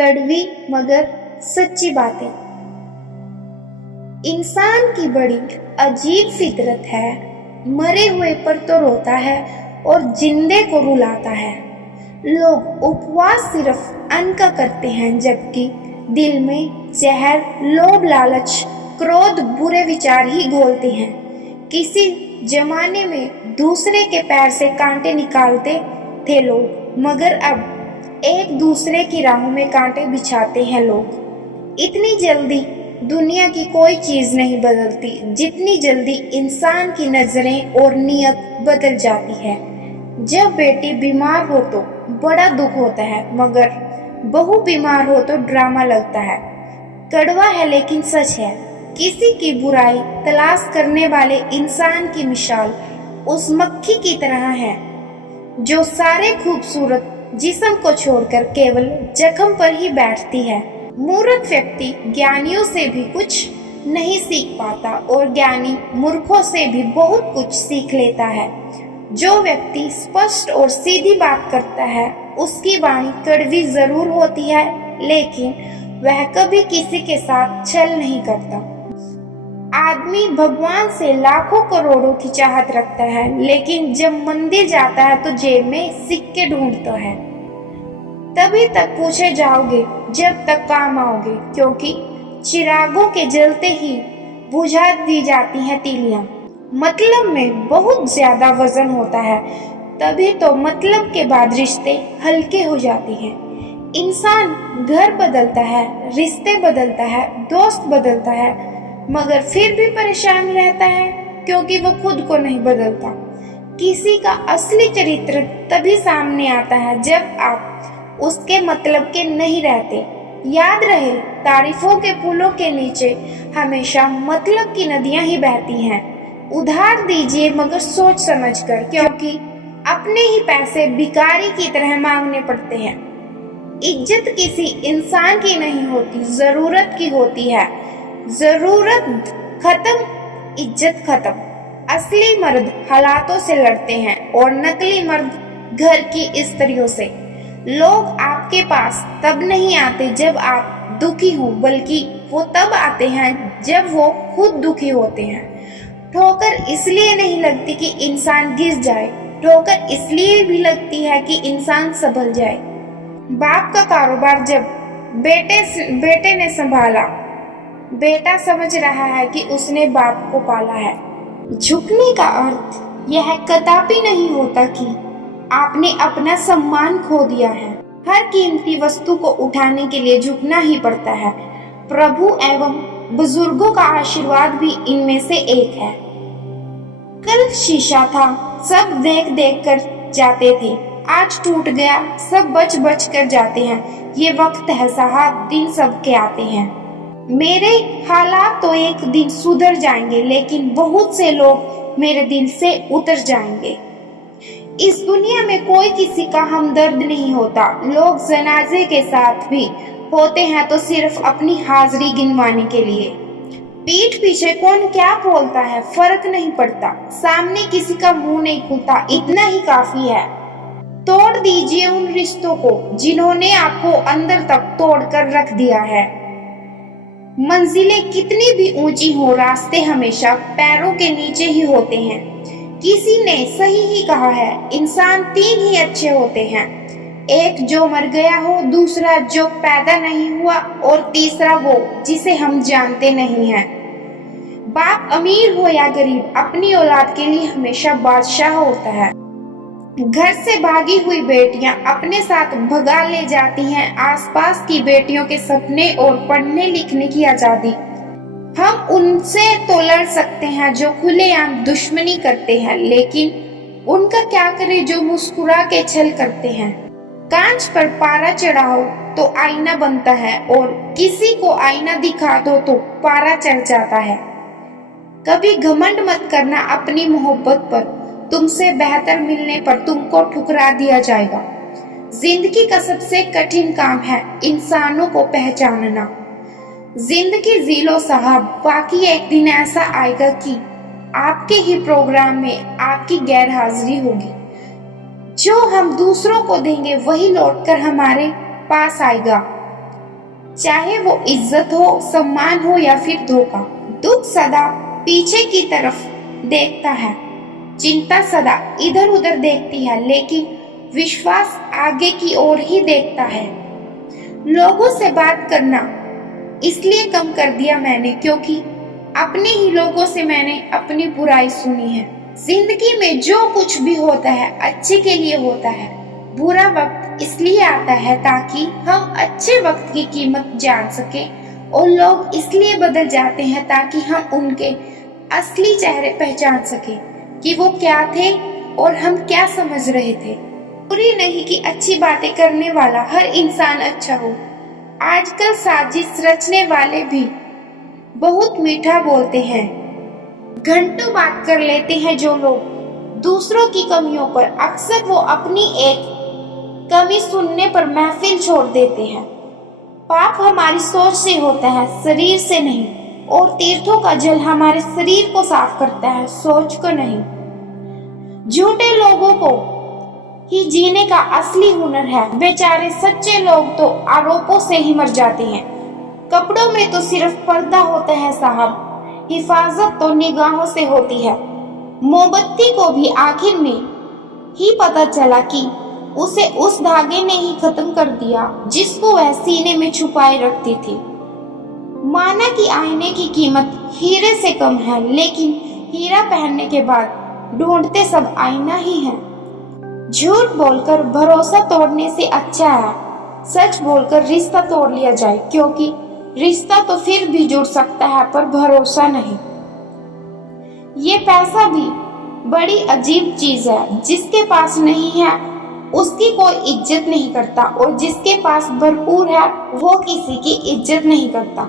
कड़वी मगर सच्ची बातें। इंसान की बड़ी अजीब फितरत है, मरे हुए पर तो रोता है और जिंदे को रुलाता है। लोग उपवास सिर्फ अन्न का करते हैं, जबकि दिल में जहर, लोभ, लालच, क्रोध, बुरे विचार ही घोलते हैं। किसी जमाने में दूसरे के पैर से कांटे निकालते थे लोग, मगर अब एक दूसरे की राहों में कांटे बिछाते हैं लोग। इतनी जल्दी दुनिया की कोई चीज नहीं बदलती जितनी जल्दी इंसान की नजरें और नीयत बदल जाती है। जब बेटी बीमार हो तो बड़ा दुख होता है, मगर बहू बीमार हो तो ड्रामा लगता है। कड़वा है लेकिन सच है। किसी की बुराई तलाश करने वाले इंसान की मिसाल उस मक्खी की तरह है जो सारे खूबसूरत जिस्म को छोड़कर केवल जख्म पर ही बैठती है। मूर्ख व्यक्ति ज्ञानियों से भी कुछ नहीं सीख पाता और ज्ञानी मूर्खों से भी बहुत कुछ सीख लेता है। जो व्यक्ति स्पष्ट और सीधी बात करता है उसकी वाणी कड़वी जरूर होती है, लेकिन वह कभी किसी के साथ छल नहीं करता। आदमी भगवान से लाखों करोड़ों की चाहत रखता है, लेकिन जब मंदिर जाता है तो जेब में सिक्के ढूंढता है। तभी तक पूछे जाओगे जब तक काम आओगे, क्योंकि चिरागों के जलते ही बुझा दी जाती हैं तीलियां। मतलब में बहुत ज्यादा वजन होता है, तभी तो मतलब के बाद रिश्ते हल्के हो जाते हैं। इंसान घर बदलता है, रिश्ते बदलता है, दोस्त बदलता है, मगर फिर भी परेशान रहता है क्योंकि वो खुद को नहीं बदलता। किसी का असली चरित्र तभी सामने आता है जब आप उसके मतलब के नहीं रहते। याद रहे, तारीफों के पुलों के नीचे हमेशा मतलब की नदियां ही बहती हैं। उधार दीजिए मगर सोच समझ कर, क्योंकि अपने ही पैसे भिखारी की तरह मांगने पड़ते हैं। इज्जत किसी इंसान की नहीं होती, जरूरत की होती है। जरूरत खत्म, इज्जत खत्म। असली मर्द हालातों से लड़ते हैं और नकली मर्द घर की स्त्रियों से। लोग आपके पास तब नहीं आते जब आप दुखी हो, बल्कि वो तब आते हैं जब वो खुद दुखी होते हैं। ठोकर इसलिए नहीं लगती कि इंसान गिर जाए, ठोकर इसलिए भी लगती है कि इंसान संभल जाए। बाप का कारोबार जब बेटे ने संभाला, बेटा समझ रहा है कि उसने बाप को पाला है। झुकने का अर्थ यह कदापि नहीं होता कि आपने अपना सम्मान खो दिया है। हर कीमती वस्तु को उठाने के लिए झुकना ही पड़ता है। प्रभु एवं बुजुर्गों का आशीर्वाद भी इनमें से एक है। कल शीशा था, सब देख देख कर जाते थे, आज टूट गया, सब बच बच कर जाते हैं। ये वक्त है साहब, दिन सबके आते हैं। मेरे हालात तो एक दिन सुधर जाएंगे, लेकिन बहुत से लोग मेरे दिल से उतर जाएंगे। इस दुनिया में कोई किसी का हमदर्द नहीं होता। लोग जनाजे के साथ भी होते हैं तो सिर्फ अपनी हाजिरी गिनवाने के लिए। पीठ पीछे कौन क्या बोलता है फर्क नहीं पड़ता, सामने किसी का मुंह नहीं खुलता, इतना ही काफी है। तोड़ दीजिए उन रिश्तों को जिन्होंने आपको अंदर तक तोड़ कर रख दिया है। मंजिलें कितनी भी ऊंची हो, रास्ते हमेशा पैरों के नीचे ही होते हैं। किसी ने सही ही कहा है, इंसान तीन ही अच्छे होते हैं, एक जो मर गया हो, दूसरा जो पैदा नहीं हुआ, और तीसरा वो जिसे हम जानते नहीं हैं। बाप अमीर हो या गरीब, अपनी औलाद के लिए हमेशा बादशाह होता है। घर से भागी हुई बेटियां अपने साथ भगा ले जाती हैं आसपास की बेटियों के सपने और पढ़ने लिखने की आजादी। हम उनसे तो लड़ सकते हैं जो खुलेआम दुश्मनी करते हैं, लेकिन उनका क्या करें जो मुस्कुरा के छल करते हैं। कांच पर पारा चढ़ाओ तो आईना बनता है, और किसी को आईना दिखा दो तो पारा चढ़ जाता है। कभी घमंड मत करना अपनी मोहब्बत पर, तुमसे बेहतर मिलने पर तुमको ठुकरा दिया जाएगा। जिंदगी का सबसे कठिन काम है इंसानों को पहचानना। जिंदगी जी लो साहब, बाकी एक दिन ऐसा आएगा कि आपके ही प्रोग्राम में आपकी गैर हाजिरी होगी। जो हम दूसरों को देंगे वही लौटकर हमारे पास आएगा। चाहे वो इज्जत हो, सम्मान हो या फिर धोखा। दुख सदा पीछे की तरफ देखता है, चिंता सदा इधर उधर देखती है, लेकिन विश्वास आगे की ओर ही देखता है। लोगों से बात करना इसलिए कम कर दिया मैंने क्योंकि अपने ही लोगों से मैंने अपनी बुराई सुनी है। जिंदगी में जो कुछ भी होता है अच्छे के लिए होता है। बुरा वक्त इसलिए आता है ताकि हम अच्छे वक्त की कीमत जान सके, और लोग इसलिए बदल जाते हैं ताकि हम उनके असली चेहरे पहचान सके कि वो क्या थे और हम क्या समझ रहे थे। पूरी नहीं कि अच्छी बातें करने वाला हर इंसान अच्छा हो। आजकल साजिश रचने वाले भी बहुत मीठा बोलते हैं, घंटों बात कर लेते हैं जो लोग दूसरों की कमियों पर। अक्सर वो अपनी एक कमी सुनने पर महफिल छोड़ देते हैं। पाप हमारी सोच से होता है, शरीर से नहीं, और तीर्थों का जल हमारे शरीर को साफ करता है, सोच को नहीं। झूठे लोगों को ही जीने का असली हुनर है। बेचारे सच्चे लोग तो आरोपों से ही मर जाते हैं। कपड़ों में तो सिर्फ पर्दा होता है साहब, हिफाजत तो निगाहों से होती है। मोमबत्ती को भी आखिर में ही पता चला कि उसे उस धागे ने ही खत्म कर दिया जिसको वह सीने में छुपाए रखती थी। माना कि आईने की कीमत हीरे से कम है, लेकिन हीरा पहनने के बाद ढूंढते सब आईना ही है। झूठ बोलकर भरोसा तोड़ने से अच्छा है सच बोलकर रिश्ता तोड़ लिया जाए, क्योंकि रिश्ता तो फिर भी जुड़ सकता है पर भरोसा नहीं। ये पैसा भी बड़ी अजीब चीज है, जिसके पास नहीं है उसकी कोई इज्जत नहीं करता, और जिसके पास भरपूर है वो किसी की इज्जत नहीं करता।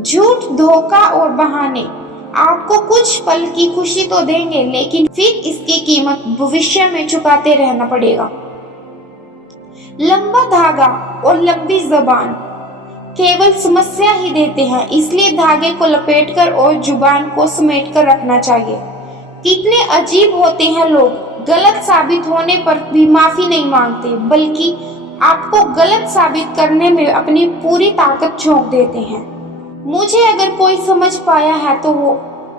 झूठ, धोखा और बहाने आपको कुछ पल की खुशी तो देंगे, लेकिन फिर इसकी कीमत भविष्य में चुकाते रहना पड़ेगा। लंबा धागा और लंबी जबान केवल समस्या ही देते हैं, इसलिए धागे को लपेटकर और जुबान को समेटकर रखना चाहिए। कितने अजीब होते हैं लोग, गलत साबित होने पर भी माफी नहीं मांगते, बल्कि आपको गलत साबित करने में अपनी पूरी ताकत झोंक देते हैं। मुझे अगर कोई समझ पाया है तो वो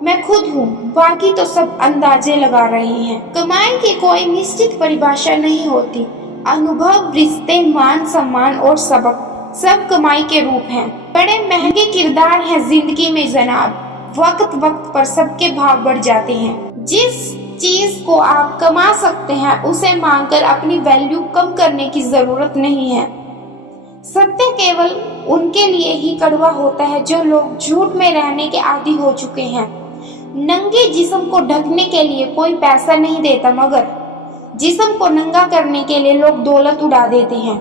मैं खुद हूँ, बाकी तो सब अंदाजे लगा रहे हैं। कमाई की कोई निश्चित परिभाषा नहीं होती। अनुभव, रिश्ते, मान सम्मान और सबक सब कमाई के रूप हैं। बड़े महंगे किरदार हैं जिंदगी में जनाब। वक्त वक्त पर सबके भाव बढ़ जाते हैं। जिस चीज को आप कमा सकते हैं उसे मांगकर अपनी वैल्यू कम करने की जरूरत नहीं है। सत्य केवल उनके लिए ही कड़वा होता है जो लोग झूठ में रहने के आदी हो चुके हैं। नंगे जिस्म को ढकने के लिए कोई पैसा नहीं देता, मगर जिस्म को नंगा करने के लिए लोग दौलत उड़ा देते हैं।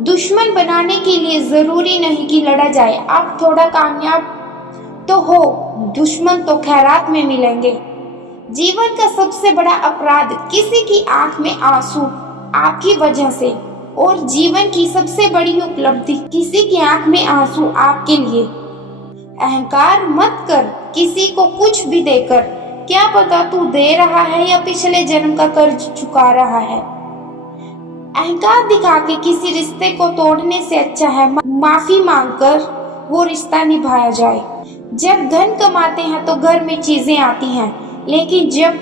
दुश्मन बनाने के लिए जरूरी नहीं कि लड़ा जाए। आप थोड़ा कामयाब तो हो, दुश्मन तो खैरात में मिलेंगे। जीवन का सबसे बड़ा अपराध किसी की आंख में आंसू आपकी वजह से, और जीवन की सबसे बड़ी उपलब्धि किसी की आंख में आंसू आपके लिए। अहंकार मत कर किसी को कुछ भी देकर, क्या पता तू दे रहा है या पिछले जन्म का कर्ज चुका रहा है। अहंकार दिखा के किसी रिश्ते को तोड़ने से अच्छा है माफी मांगकर वो रिश्ता निभाया जाए। जब धन कमाते हैं तो घर में चीजें आती हैं, लेकिन जब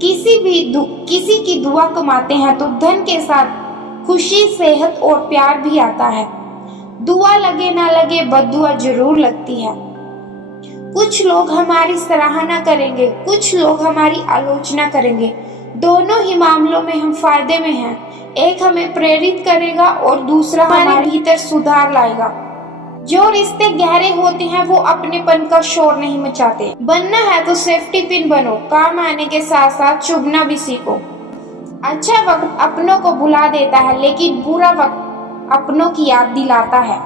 किसी की दुआ कमाते हैं तो धन के साथ खुशी, सेहत और प्यार भी आता है। दुआ लगे ना लगे, बद्दुआ जरूर लगती है। कुछ लोग हमारी सराहना करेंगे, कुछ लोग हमारी आलोचना करेंगे। दोनों ही मामलों में हम फायदे में हैं। एक हमें प्रेरित करेगा और दूसरा हमारे भीतर सुधार लाएगा। जो रिश्ते गहरे होते हैं वो अपनेपन का शोर नहीं मचाते। बनना है तो सेफ्टी पिन बनो, काम आने के साथ साथ चुभना भी सीखो। अच्छा वक्त अपनों को भुला देता है, लेकिन बुरा वक्त अपनों की याद दिलाता है।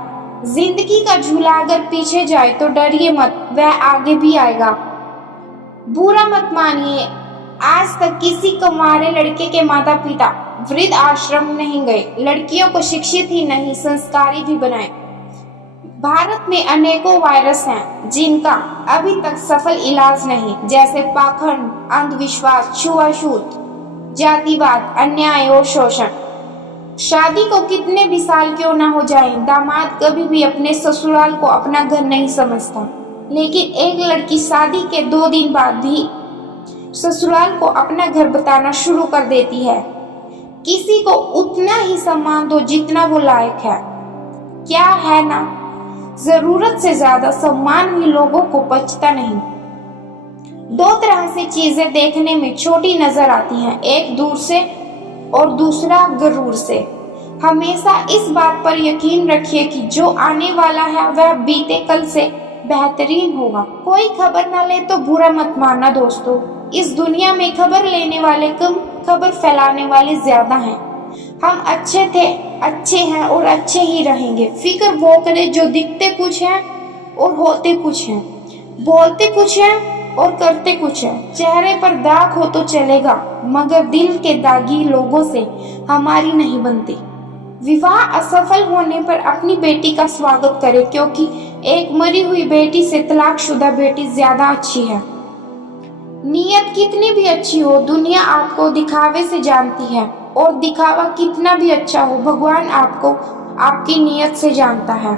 जिंदगी का झूला अगर पीछे जाए तो डरिए मत, वह आगे भी आएगा। बुरा मत मानिए, आज तक किसी कुंवारे लड़के के माता पिता वृद्ध आश्रम नहीं गए, लड़कियों को शिक्षित ही नहीं संस्कारी भी बनाए। भारत में अनेकों वायरस हैं जिनका अभी तक सफल इलाज नहीं, जैसे पाखंड, अंधविश्वास, छुआछूत, जातिवाद, अन्याय और शोषण। शादी को कितने भी साल क्यों ना हो जाए, दामाद कभी भी अपने ससुराल को अपना घर नहीं समझता। लेकिन एक लड़की शादी के 2 दिन बाद भी ससुराल को अपना घर बताना शुरू कर देती है। किसी को उतना ही सम्मान दो जितना वो लायक है। क्या है ना, जरूरत से ज्यादा सम्मान भी लोगों को बचता नहीं। 2 तरह से चीजें देखने में छोटी नजर आती हैं, एक दूर से और दूसरा गरूर से। हमेशा इस बात पर यकीन रखिए कि जो आने वाला है वह बीते कल से बेहतरीन होगा। कोई खबर ना ले तो बुरा मत मानना दोस्तों, इस दुनिया में खबर लेने वाले कम, खबर फैलाने वाले ज्यादा हैं। हम अच्छे थे, अच्छे हैं और अच्छे ही रहेंगे। फिक्र वो करे जो दिखते कुछ हैं और होते कुछ हैं, बोलते कुछ हैं और करते कुछ हैं। चेहरे पर दाग हो तो चलेगा, मगर दिल के दागी लोगों से हमारी नहीं बनती। विवाह असफल होने पर अपनी बेटी का स्वागत करें, क्योंकि एक मरी हुई बेटी से तलाकशुदा बेटी ज्यादा अच्छी है। नीयत कितनी भी अच्छी हो, दुनिया आपको दिखावे से जानती है, और दिखावा कितना भी अच्छा हो, भगवान आपको आपकी नीयत से जानता है।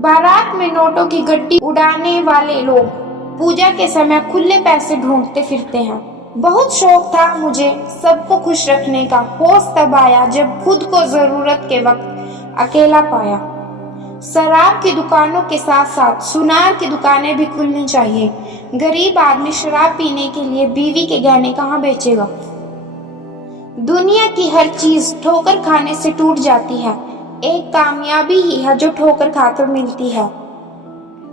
बारात में नोटों की गड्डी उड़ाने वाले लोग पूजा के समय खुले पैसे ढूंढते फिरते हैं। बहुत शौक था मुझे सबको खुश रखने का, होश तब आया जब खुद को जरूरत के वक्त अकेला पाया। शराब की दुकानों के साथ साथ सुनार की दुकानें भी खुलनी चाहिए। गरीब आदमी शराब पीने के लिए बीवी के गहने कहाँ बेचेगा। दुनिया की हर चीज ठोकर खाने से टूट जाती है, एक कामयाबी ही है जो ठोकर खाकर मिलती है।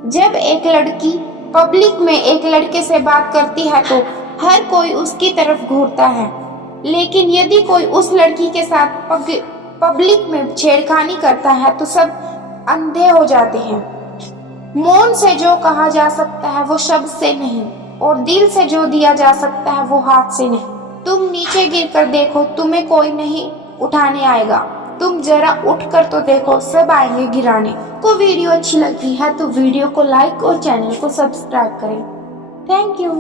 जब एक लड़की पब्लिक में एक लड़के से बात करती है तो हर कोई उसकी तरफ घूरता है, लेकिन यदि कोई उस लड़की के साथ पब्लिक में छेड़खानी करता है तो सब अंधे हो जाते हैं। मौन से जो कहा जा सकता है वो शब्द से नहीं, और दिल से जो दिया जा सकता है वो हाथ से नहीं। तुम नीचे गिरकर देखो, तुम्हें कोई नहीं उठाने आएगा। तुम जरा उठकर तो देखो, सब आएंगे गिराने। को वीडियो अच्छी लगी है तो वीडियो को लाइक और चैनल को सब्सक्राइब करें। Thank you.